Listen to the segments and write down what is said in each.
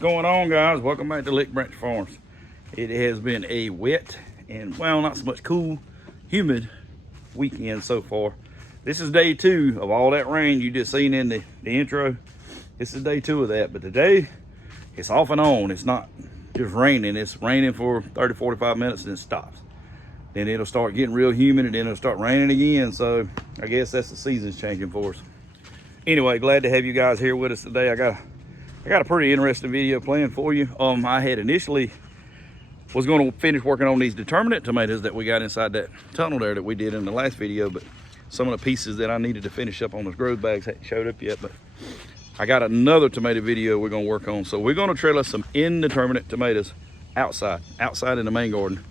going on, guys? Welcome back to Lick Branch Farms. It has been a wet and, well, not so much cool, humid weekend so far. This is day 2 of all that rain you just seen in the intro. This is day 2 of that, but today it's off and on. It's not just raining. It's raining for 30-45 minutes and it stops. Then it'll start getting real humid and then it'll start raining again. So I guess that's the seasons changing for us. Anyway, glad to have you guys here with us today. I got a pretty interesting video planned for you. I had initially was going to finish working on these determinate tomatoes that we got inside that tunnel there that we did in the last video, but some of the pieces that I needed to finish up on those growth bags hadn't showed up yet. But I got another tomato video we're going to work on. So we're going to trellis some indeterminate tomatoes outside in the main garden.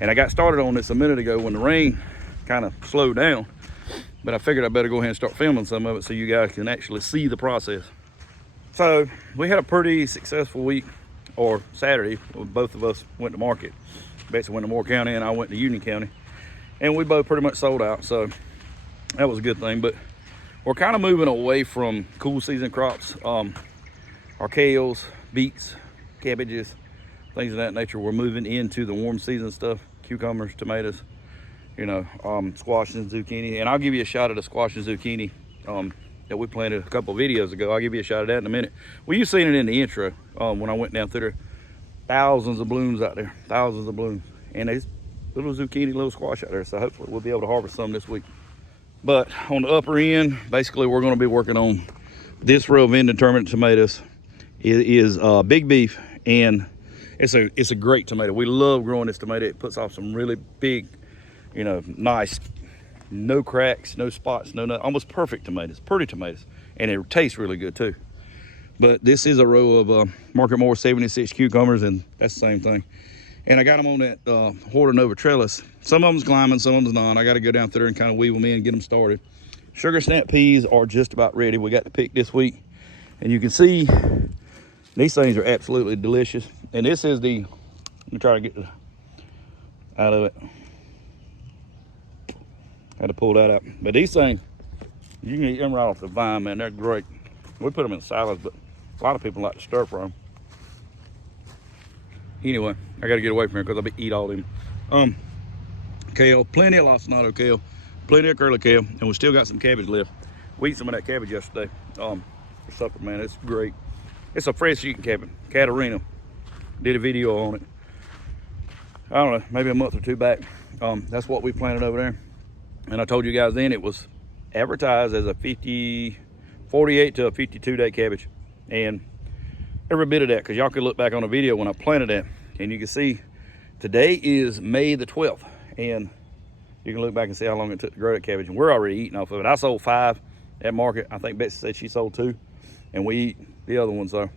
And I got started on this a minute ago when the rain kind of slowed down, but I figured I better go ahead and start filming some of it so you guys can actually see the process. So we had a pretty successful week, or Saturday. Both of us went to market. Betsy went to Moore County and I went to Union County, and we both pretty much sold out. So that was a good thing. But we're kind of moving away from cool season crops. Our kales, beets, cabbages, things of that nature. We're moving into the warm season stuff: cucumbers, tomatoes, squash and zucchini. And I'll give you a shot of the squash and zucchini that we planted a couple of videos ago. I'll give you a shot of that in a minute. Well, you've seen it in the intro when I went down through there. Thousands of blooms out there, thousands of blooms. And there's little zucchini, little squash out there. So hopefully we'll be able to harvest some this week. But on the upper end, basically we're gonna be working on this row of indeterminate tomatoes. It is Big Beef, and it's a great tomato. We love growing this tomato. It puts off some really big, nice, no cracks, no spots, almost perfect tomatoes, pretty tomatoes, and it tastes really good too. But this is a row of Market Moore 76 cucumbers, and that's the same thing. And I got them on that Horta Nova trellis. Some of them's climbing, some of them's not. I got to go down through there and kind of weave them in and get them started. Sugar snap peas are just about ready. We got to pick this week, and you can see these things are absolutely delicious. And this is the, let me try to get out of it. Had to pull that out. But these things, you can eat them right off the vine, man. They're great. We put them in salads, but a lot of people like to stir fry them. Anyway, I got to get away from here because I'll eat all them. Kale, plenty of lacinato kale, plenty of curly kale, and we still got some cabbage left. We ate some of that cabbage yesterday for supper, man. It's great. It's a fresh eating cabbage, Catarina. Did a video on it. I don't know, maybe a month or two back. That's what we planted over there. And I told you guys then it was advertised as a 48 to a 52 day cabbage. And every bit of that, because y'all could look back on a video when I planted that, and you can see today is May the 12th. And you can look back and see how long it took to grow that cabbage. And we're already eating off of it. I sold 5 at market. I think Betsy said she sold 2. And we eat the other ones, so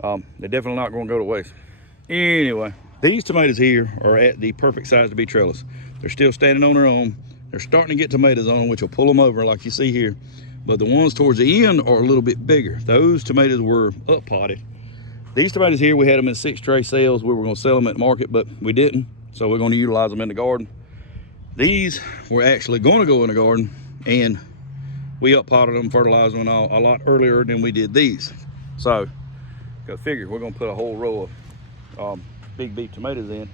they're definitely not going to go to waste. Anyway, these tomatoes here are at the perfect size to be trellis. They're still standing on their own. They're starting to get tomatoes on them, which will pull them over like you see here. But the ones towards the end are a little bit bigger. Those tomatoes were up potted. These tomatoes here, we had them in 6 tray sales. We were going to sell them at the market, but we didn't. So we're going to utilize them in the garden. These were actually going to go in the garden, and we up potted them, fertilized them a lot earlier than we did these. So go figure, we're going to put a whole row of Big Beef tomatoes in,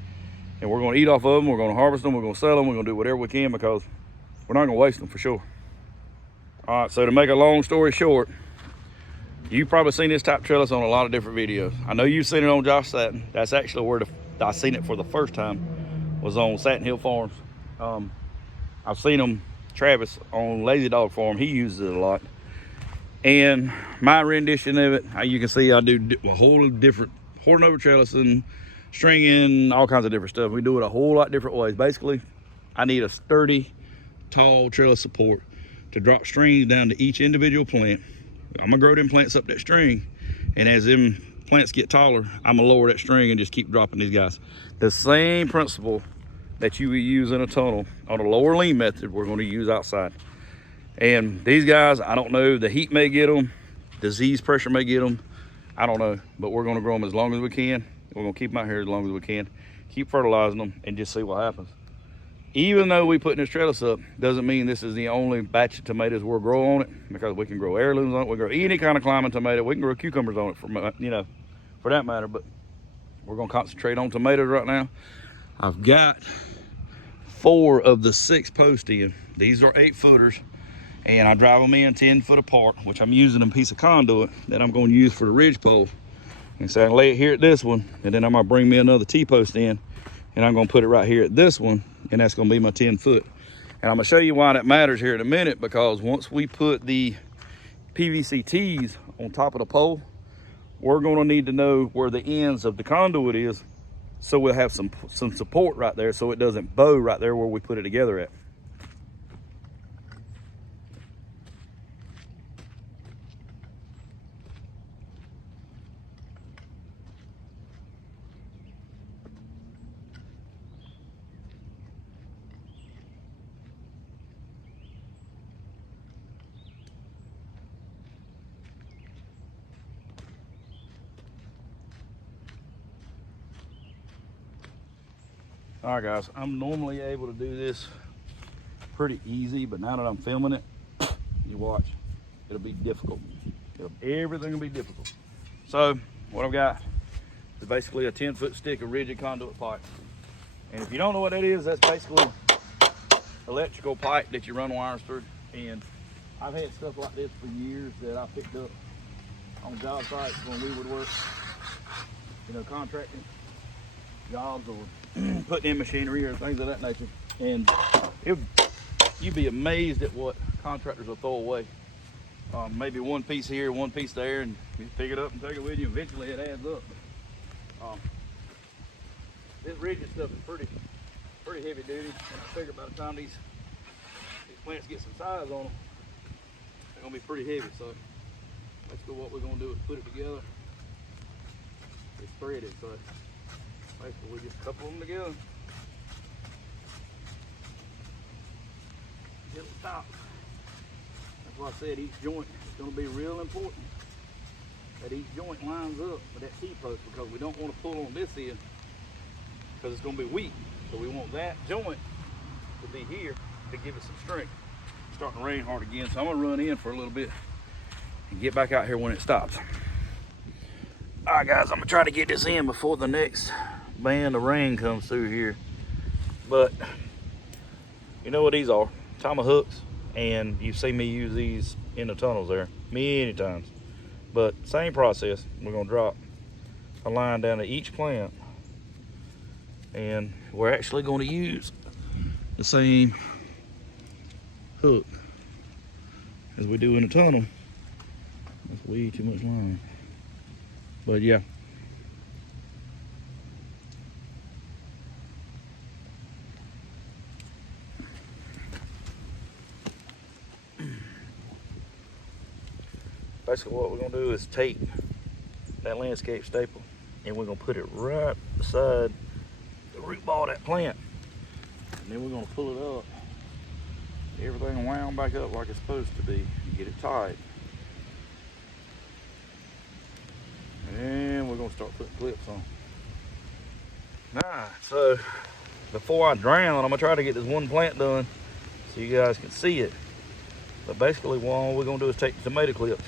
and we're going to eat off of them. We're going to harvest them. We're going to sell them. We're going to do whatever we can because we're not going to waste them for sure. All right, so to make a long story short, you've probably seen this type trellis on a lot of different videos. I know you've seen it on Josh Satin. That's actually where I seen it for the first time, was on Satin Hill Farms. I've seen them, Travis, on Lazy Dog Farm. He uses it a lot. And my rendition of it, you can see I do a whole different Horta Nova trellis and stringing, all kinds of different stuff. We do it a whole lot different ways. Basically, I need a sturdy, tall trellis support to drop strings down to each individual plant. I'm gonna grow them plants up that string, and as them plants get taller, I'm gonna lower that string and just keep dropping these guys. The same principle that you would use in a tunnel on a lower lean method, we're gonna use outside. And these guys, I don't know, the heat may get them, disease pressure may get them, I don't know, but we're gonna grow them as long as we can. We're gonna keep them out here as long as we can, keep fertilizing them, and just see what happens. Even though we putting this trellis up, doesn't mean this is the only batch of tomatoes we'll grow on it, because we can grow heirlooms on it. We grow any kind of climbing tomato. We can grow cucumbers on it for, for that matter, but we're gonna concentrate on tomatoes right now. I've got 4 of the 6 posts in. These are 8 footers, and I drive them in 10 foot apart, which I'm using a piece of conduit that I'm gonna use for the ridge pole. And so I can lay it here at this one, and then I'm gonna bring me another T-post in, and I'm gonna put it right here at this one, and that's gonna be my 10 foot. And I'm gonna show you why that matters here in a minute, because once we put the PVC T's on top of the pole, we're gonna need to know where the ends of the conduit is, so we'll have some support right there, so it doesn't bow right there where we put it together at. All right, guys, I'm normally able to do this pretty easy, but now that I'm filming it, you watch, it'll be difficult. Everything will be difficult. So what I've got is basically a 10 foot stick of rigid conduit pipe. And if you don't know what that is, that's basically electrical pipe that you run wires through. And I've had stuff like this for years that I picked up on job sites when we would work, you know, contracting jobs or putting in machinery or things of that nature. And you'd be amazed at what contractors will throw away. Maybe one piece here, one piece there, and you pick it up and take it with you. Eventually it adds up. This rigid stuff is pretty heavy duty, and I figure by the time these plants get some size on them, they're gonna be pretty heavy. So basically what we're gonna do is put it together. It's threaded, so basically we just couple them together. Get the top. That's why I said each joint is going to be real important. That each joint lines up with that T-post, because we don't want to pull on this end because it's going to be weak. So we want that joint to be here to give it some strength. It's starting to rain hard again, so I'm going to run in for a little bit and get back out here when it stops. All right, guys, I'm going to try to get this in before the next band of rain comes through here. But you know what these are? Tomahawks, and you've seen me use these in the tunnels there many times. But same process. We're gonna drop a line down to each plant, and we're actually going to use the same hook as we do in the tunnel. That's way too much line, but yeah. Basically what we're gonna do is take that landscape staple and we're gonna put it right beside the root ball of that plant. And then we're gonna pull it up. Everything wound back up like it's supposed to be. And get it tight. And we're gonna start putting clips on. Alright, so before I drown, I'm gonna try to get this one plant done so you guys can see it. But basically all we're gonna do is take the tomato clips.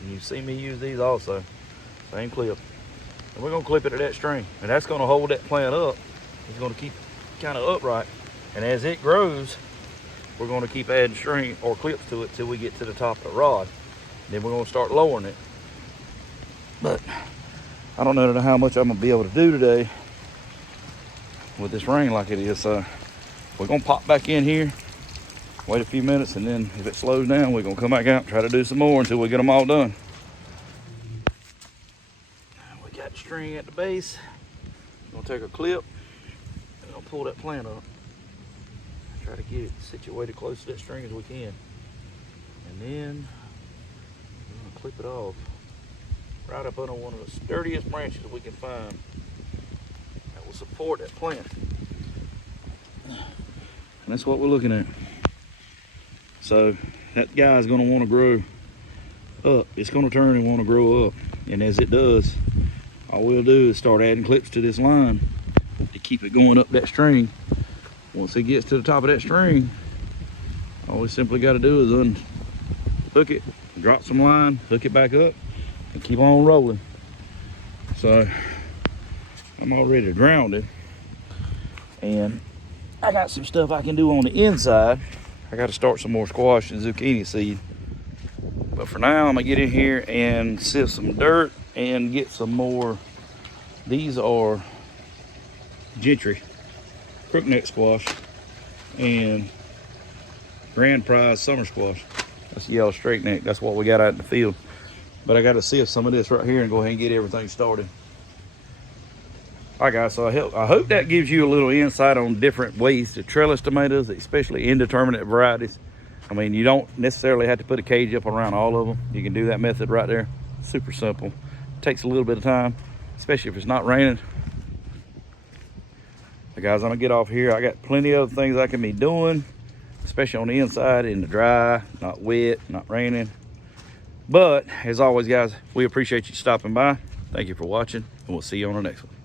And you see me use these also, same clip. And we're gonna clip it to that string. And that's gonna hold that plant up. It's gonna keep it kind of upright. And as it grows, we're gonna keep adding string or clips to it till we get to the top of the rod. Then we're gonna start lowering it. But I don't know how much I'm gonna be able to do today with this rain like it is. So we're gonna pop back in here, wait a few minutes, and then if it slows down, we're gonna come back out and try to do some more until we get them all done. We got the string at the base. We're gonna take a clip and I'll pull that plant up. Try to get it situated close to that string as we can. And then we're gonna clip it off right up under one of the sturdiest branches we can find that will support that plant. And that's what we're looking at. So that guy's gonna wanna grow up. It's gonna turn and wanna grow up. And as it does, all we'll do is start adding clips to this line to keep it going up that string. Once it gets to the top of that string, all we simply gotta do is unhook it, drop some line, hook it back up, and keep on rolling. So I'm already grounded, and I got some stuff I can do on the inside. I got to start some more squash and zucchini seed. But for now, I'm gonna get in here and sift some dirt and get some more. These are Gentry crookneck squash and grand prize summer squash. That's yellow straight neck. That's what we got out in the field. But I got to sift some of this right here and go ahead and get everything started. All right, guys, so I hope that gives you a little insight on different ways to trellis tomatoes, especially indeterminate varieties. I mean, you don't necessarily have to put a cage up around all of them. You can do that method right there. Super simple. Takes a little bit of time, especially if it's not raining. But guys, I'm gonna get off here. I got plenty of other things I can be doing, especially on the inside, in the dry, not wet, not raining. But as always, guys, we appreciate you stopping by. Thank you for watching, and we'll see you on the next one.